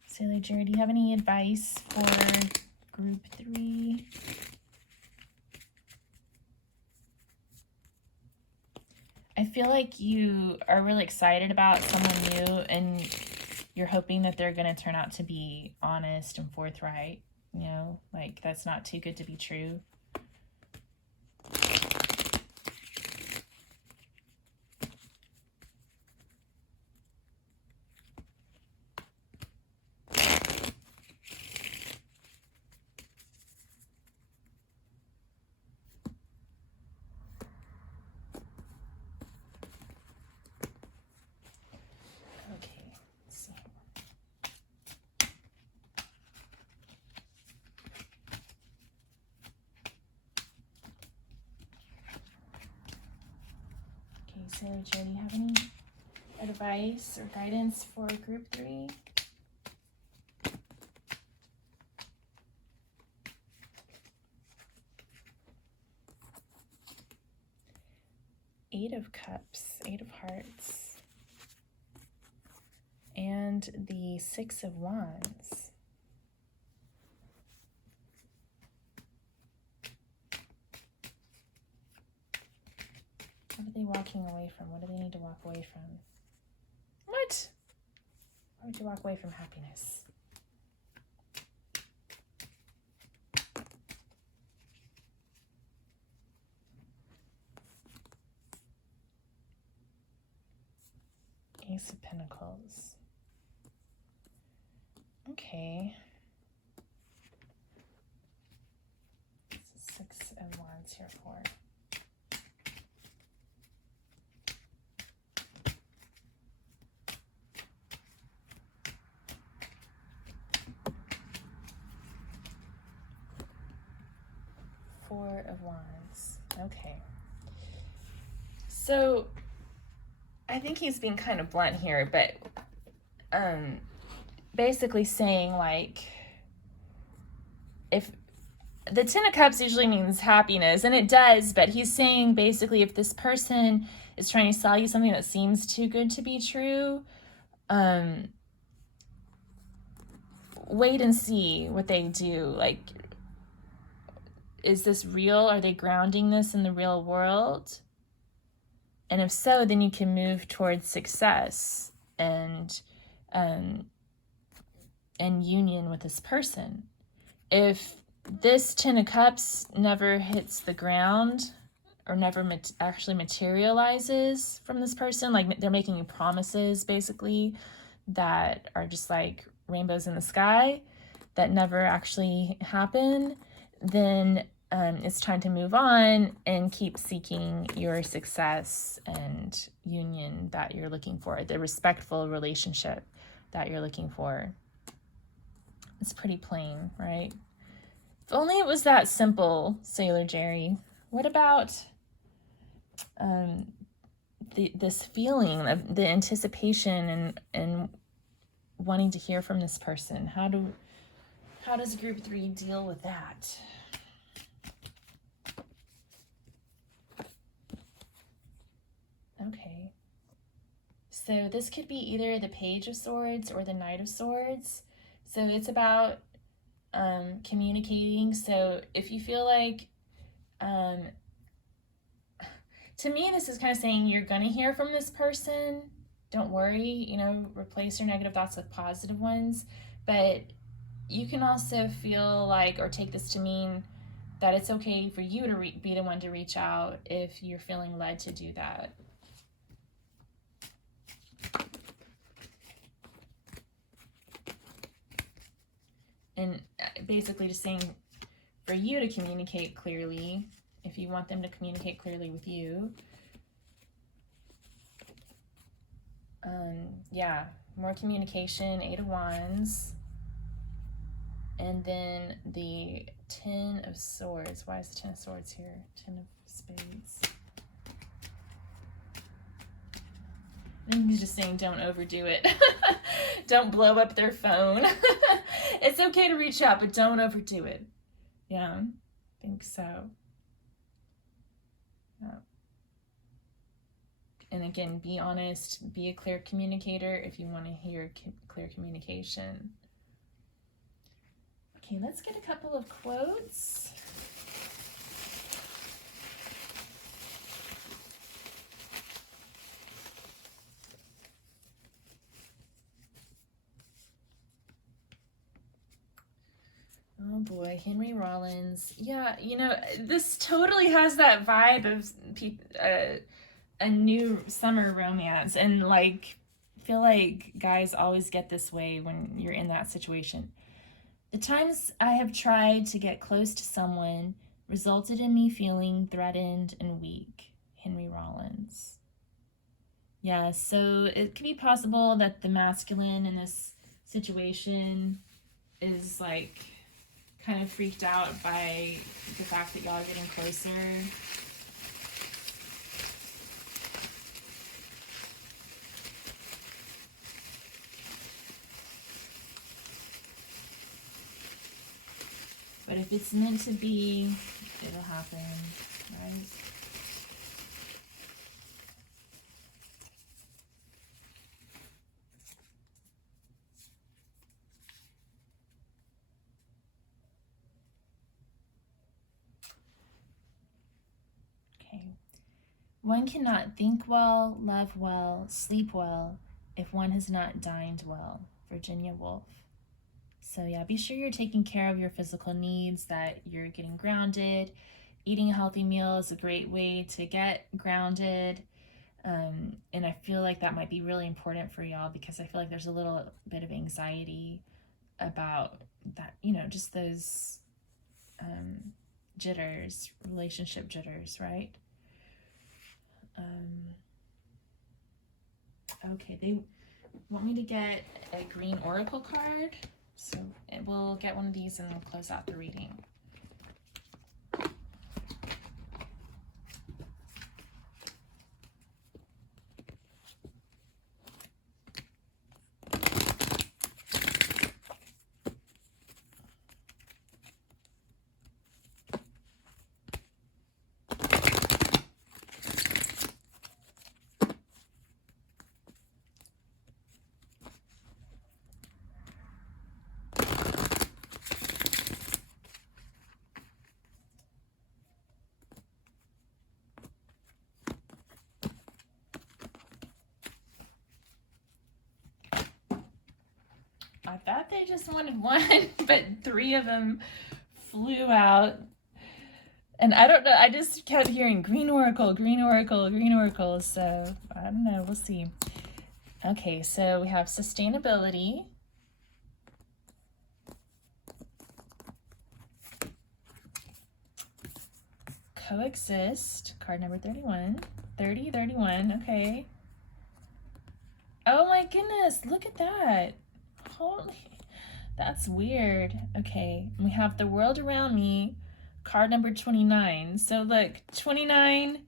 Sailor Jerry, do you have any advice for Group 3? I feel like you are really excited about someone new, and you're hoping that they're going to turn out to be honest and forthright. You know, like that's not too good to be true. Sailor Jerry, do you have any advice or guidance for Group 3? Eight of Cups, Eight of Hearts, and the Six of Wands. What are they walking away from? What do they need to walk away from? What? Why would you walk away from happiness? Ace of Pentacles. Okay. Six of Wands here for. Four of Wands. Okay. So I think he's being kind of blunt here, but basically saying, like, if the Ten of Cups usually means happiness, and it does, but he's saying basically if this person is trying to sell you something that seems too good to be true, wait and see what they do. Like, is this real? Are they grounding this in the real world? And if so, then you can move towards success and union with this person. If this Ten of Cups never hits the ground or never actually materializes from this person, like they're making you promises basically that are just like rainbows in the sky that never actually happen, then it's time to move on and keep seeking your success and union that you're looking for, the respectful relationship that you're looking for. It's pretty plain, right? If only it was that simple, Sailor Jerry. What about this feeling of the anticipation and wanting to hear from this person? How does group 3 deal with that? Okay, so this could be either the Page of Swords or the Knight of Swords. So it's about communicating. So if you feel like, to me, this is kind of saying you're going to hear from this person. Don't worry, replace your negative thoughts with positive ones. But you can also feel like, or take this to mean that it's okay for you to be the one to reach out if you're feeling led to do that. And basically just saying for you to communicate clearly, if you want them to communicate clearly with you. Yeah, more communication, Eight of Wands. And then the Ten of Swords. Why is the Ten of Swords here? Ten of Spades. I think he's just saying don't overdo it. Don't blow up their phone. It's okay to reach out, but don't overdo it. Yeah, I think so. And again, be honest, be a clear communicator if you want to hear clear communication. Okay, let's get a couple of quotes. Oh boy, Henry Rollins. Yeah, this totally has that vibe of a new summer romance. And like, I feel like guys always get this way when you're in that situation. The times I have tried to get close to someone resulted in me feeling threatened and weak. Henry Rollins. Yeah, so it could be possible that the masculine in this situation is like kind of freaked out by the fact that y'all are getting closer. But if it's meant to be, it'll happen, right? One cannot think well, love well, sleep well, if one has not dined well. Virginia Woolf. So yeah, be sure you're taking care of your physical needs, that you're getting grounded. Eating a healthy meal is a great way to get grounded. And I feel like that might be really important for y'all, because I feel like there's a little bit of anxiety about that, just those jitters, relationship jitters, right? Okay, they want me to get a green oracle card, so we'll get one of these and we'll close out the reading. I thought they just wanted one, but 3 of them flew out. And I don't know, I just kept hearing green oracle, green oracle, green oracle. So I don't know, we'll see. Okay, so we have sustainability. Coexist, card number 31. 30, 31, okay. Oh my goodness, look at that. Holy, that's weird. Okay, we have the world around me, card number 29. So look, 29,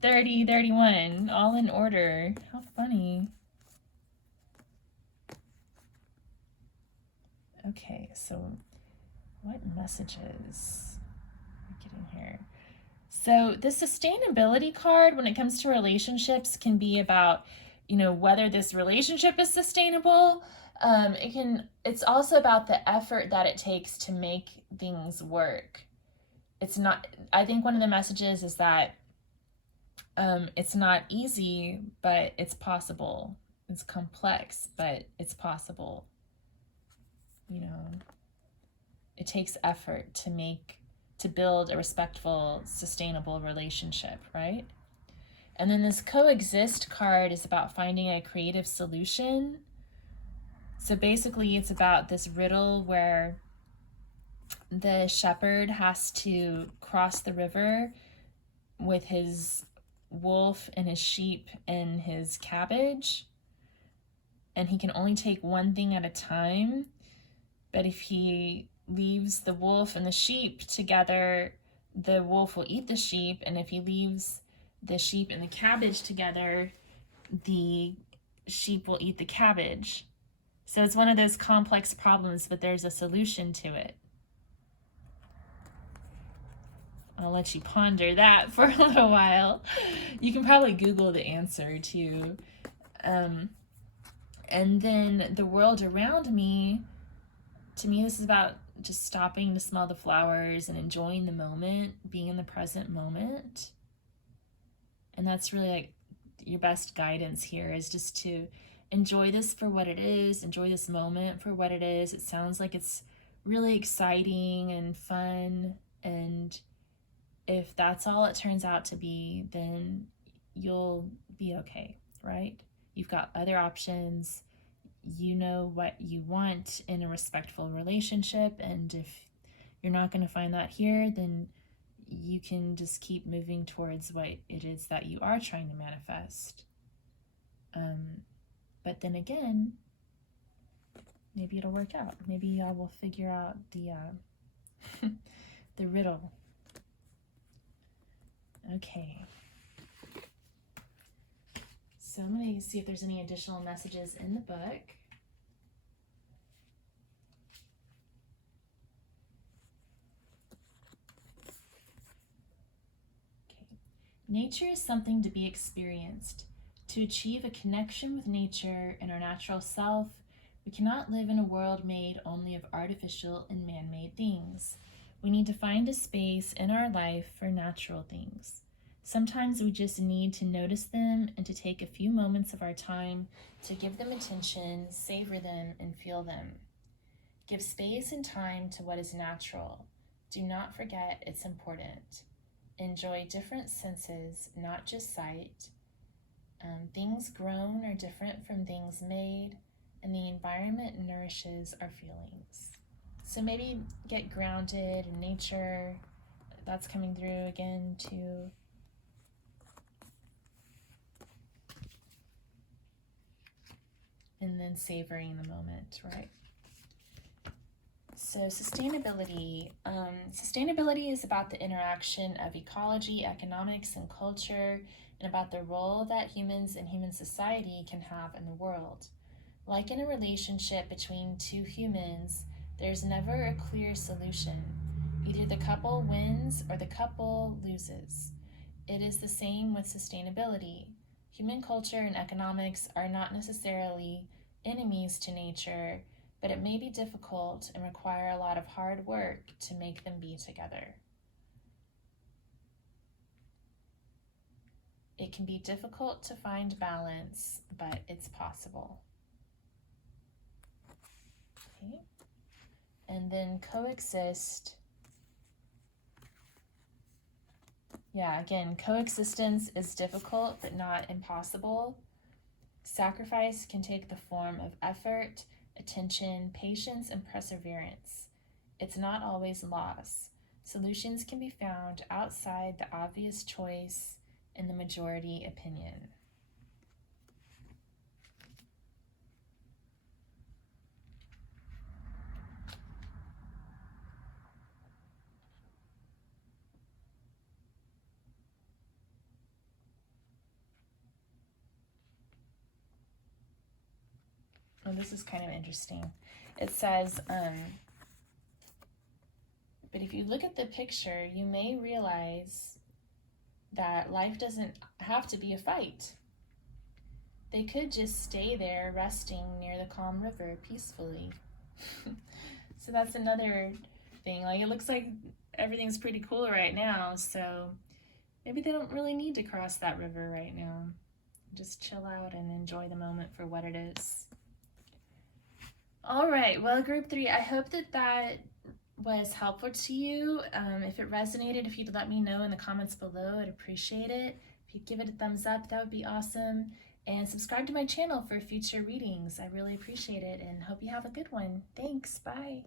30, 31, all in order. How funny. Okay, so what messages are we getting here? So the sustainability card, when it comes to relationships, can be about, whether this relationship is sustainable. It's also about the effort that it takes to make things work. I think one of the messages is that it's not easy, but it's possible. It's complex, but it's possible. It takes effort to build a respectful, sustainable relationship, right? And then this coexist card is about finding a creative solution. So basically it's about this riddle where the shepherd has to cross the river with his wolf and his sheep and his cabbage, and he can only take one thing at a time. But if he leaves the wolf and the sheep together, the wolf will eat the sheep, and if he leaves the sheep and the cabbage together, the sheep will eat the cabbage. So it's one of those complex problems, but there's a solution to it. I'll let you ponder that for a little while. You can probably Google the answer too. And then the world around me, to me, this is about just stopping to smell the flowers and enjoying the moment, being in the present moment. And that's really like your best guidance here, is just to enjoy this for what it is, enjoy this moment for what it is. It sounds like it's really exciting and fun, and if that's all it turns out to be, then you'll be okay, right? You've got other options. You know what you want in a respectful relationship, and if you're not going to find that here, then you can just keep moving towards what it is that you are trying to manifest. But then again, maybe it'll work out. Maybe y'all will figure out the riddle. Okay. So I'm going to see if there's any additional messages in the book. Okay. Nature is something to be experienced. To achieve a connection with nature and our natural self, we cannot live in a world made only of artificial and man-made things. We need to find a space in our life for natural things. Sometimes we just need to notice them and to take a few moments of our time to give them attention, savor them, and feel them. Give space and time to what is natural. Do not forget it's important. Enjoy different senses, not just sight. Things grown are different from things made, and the environment nourishes our feelings. So maybe get grounded in nature. That's coming through again too. And then savoring the moment, right? So sustainability. Sustainability is about the interaction of ecology, economics, and culture, and about the role that humans and human society can have in the world. Like in a relationship between two humans, there's never a clear solution. Either the couple wins or the couple loses. It is the same with sustainability. Human culture and economics are not necessarily enemies to nature, but it may be difficult and require a lot of hard work to make them be together. It can be difficult to find balance, but it's possible. Okay. And then coexist. Yeah, again, coexistence is difficult, but not impossible. Sacrifice can take the form of effort, attention, patience, and perseverance. It's not always loss. Solutions can be found outside the obvious choice in the majority opinion. Oh, this is kind of interesting. It says, but if you look at the picture, you may realize that life doesn't have to be a fight. They could just stay there resting near the calm river peacefully. So that's another thing. Like, it looks like everything's pretty cool right now, so maybe they don't really need to cross that river right now. Just chill out and enjoy the moment for what it is. All right, well, group 3, I hope that was helpful to you. If it resonated, if you'd let me know in the comments below, I'd appreciate it. If you'd give it a thumbs up, that would be awesome. And subscribe to my channel for future readings. I really appreciate it and hope you have a good one. Thanks, bye.